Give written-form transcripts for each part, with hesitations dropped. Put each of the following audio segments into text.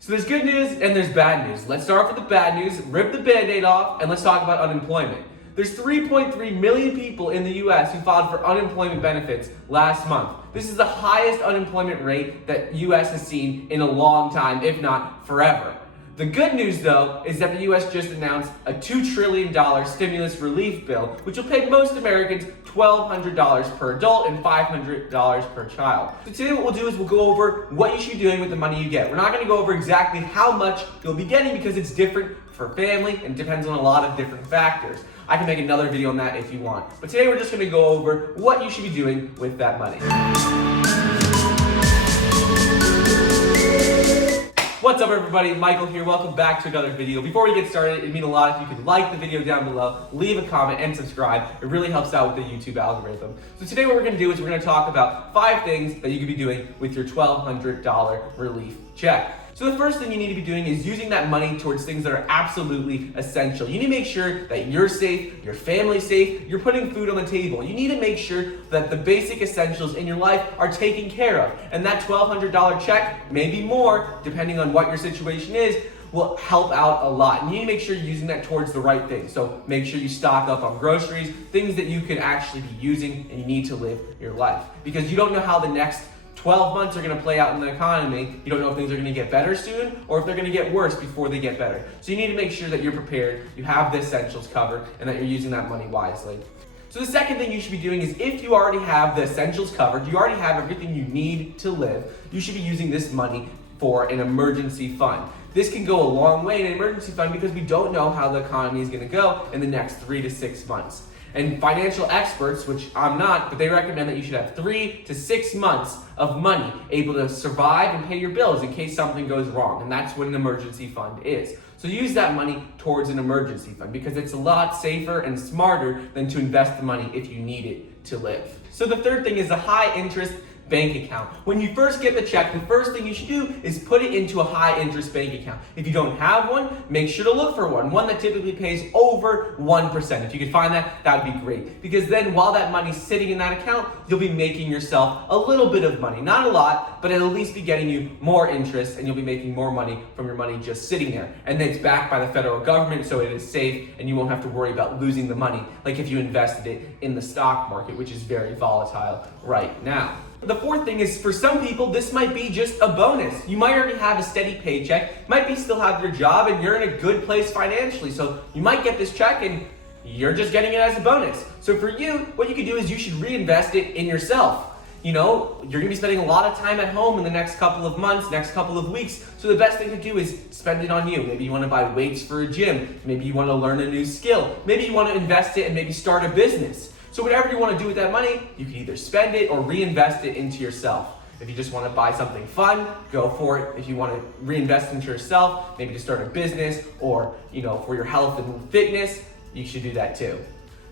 So there's good news and there's bad news. Let's start off with the bad news, rip the band-aid off, and let's talk about unemployment. There's 3.3 million people in the US who filed for unemployment benefits last month. This is the highest unemployment rate that US has seen in a long time, if not forever. The good news, though, is that the US just announced a $2 trillion stimulus relief bill, which will pay most Americans $1,200 per adult and $500 per child. So today what we'll do is we'll go over what you should be doing with the money you get. We're not going to go over exactly how much you'll be getting because it's different for family and depends on a lot of different factors. I can make another video on that if you want. But today we're just going to go over what you should be doing with that money. What's up everybody, Michael here, welcome back to another video. Before we get started, it'd mean a lot if you could like the video down below, leave a comment, and subscribe. It really helps out with the YouTube algorithm. So today what we're gonna do is we're gonna talk about 5 things that you could be doing with your $1,200 relief check. So the first thing you need to be doing is using that money towards things that are absolutely essential. You need to make sure that you're safe, your family's safe, you're putting food on the table. You need to make sure that the basic essentials in your life are taken care of. And that $1,200 check, maybe more, depending on what your situation is, will help out a lot. And you need to make sure you're using that towards the right things. So make sure you stock up on groceries, things that you can actually be using and you need to live your life. Because you don't know how the next 12 months are going to play out in the economy. You don't know if things are going to get better soon or if they're going to get worse before they get better. So you need to make sure that you're prepared, you have the essentials covered, and that you're using that money wisely. So the second thing you should be doing is if you already have the essentials covered, you already have everything you need to live, you should be using this money for an emergency fund. This can go a long way in an emergency fund because we don't know how the economy is going to go in the next 3 to 6 months. And financial experts, which I'm not, but they recommend that you should have 3 to 6 months of money able to survive and pay your bills in case something goes wrong. And that's what an emergency fund is. So use that money towards an emergency fund because it's a lot safer and smarter than to invest the money if you need it to live. So the third thing is a high interest bank account. When you first get the check, the first thing you should do is put it into a high interest bank account. If you don't have one, make sure to look for one that typically pays over 1%. If you could find that, that would be great. Because then while that money's sitting in that account, you'll be making yourself a little bit of money. Not a lot, but it'll at least be getting you more interest and you'll be making more money from your money just sitting there. And then it's backed by the federal government, so it is safe and you won't have to worry about losing the money like if you invested it in the stock market, which is very volatile right now. The fourth thing is for some people, this might be just a bonus. You might already have a steady paycheck, might be still have your job and you're in a good place financially. So you might get this check and you're just getting it as a bonus. So for you, what you could do is you should reinvest it in yourself. You know, you're gonna be spending a lot of time at home in the next couple of months, next couple of weeks. So the best thing to do is spend it on you. Maybe you wanna buy weights for a gym. Maybe you wanna learn a new skill. Maybe you wanna invest it and maybe start a business. So whatever you want to do with that money, you can either spend it or reinvest it into yourself. If you just want to buy something fun, go for it. If you want to reinvest into yourself, maybe to start a business or, for your health and fitness, you should do that too.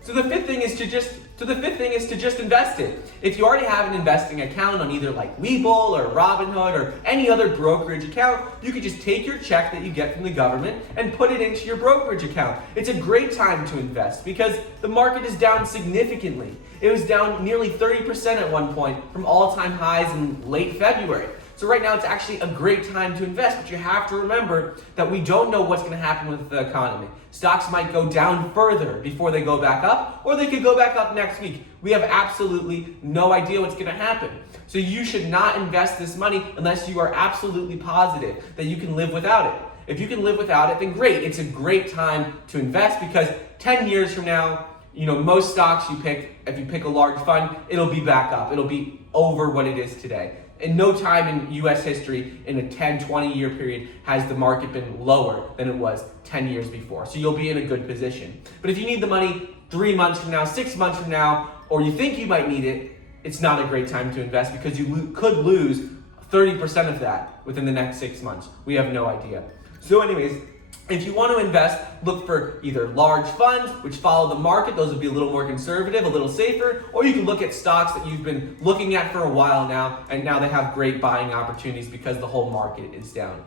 So the fifth thing is to just invest it. If you already have an investing account on either like Webull or Robinhood or any other brokerage account, you could just take your check that you get from the government and put it into your brokerage account. It's a great time to invest because the market is down significantly. It was down nearly 30% at one point from all-time highs in late February. So right now it's actually a great time to invest, but you have to remember that we don't know what's going to happen with the economy. Stocks might go down further before they go back up, or they could go back up next week. We have absolutely no idea what's going to happen. So you should not invest this money unless you are absolutely positive that you can live without it. If you can live without it, then great. It's a great time to invest because 10 years from now, most stocks you pick, if you pick a large fund, it'll be back up. It'll be over what it is today. In no time in US history, in a 10, 20 year period, has the market been lower than it was 10 years before. So you'll be in a good position. But if you need the money 3 months from now, 6 months from now, or you think you might need it, it's not a great time to invest because you could lose 30% of that within the next 6 months. We have no idea. So anyways, if you want to invest, look for either large funds, which follow the market. Those would be a little more conservative, a little safer. Or you can look at stocks that you've been looking at for a while now, and now they have great buying opportunities because the whole market is down.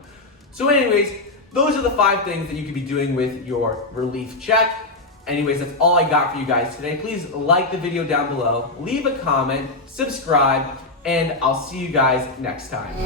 So anyways, those are the 5 things that you could be doing with your relief check. Anyways, that's all I got for you guys today. Please like the video down below, leave a comment, subscribe, and I'll see you guys next time.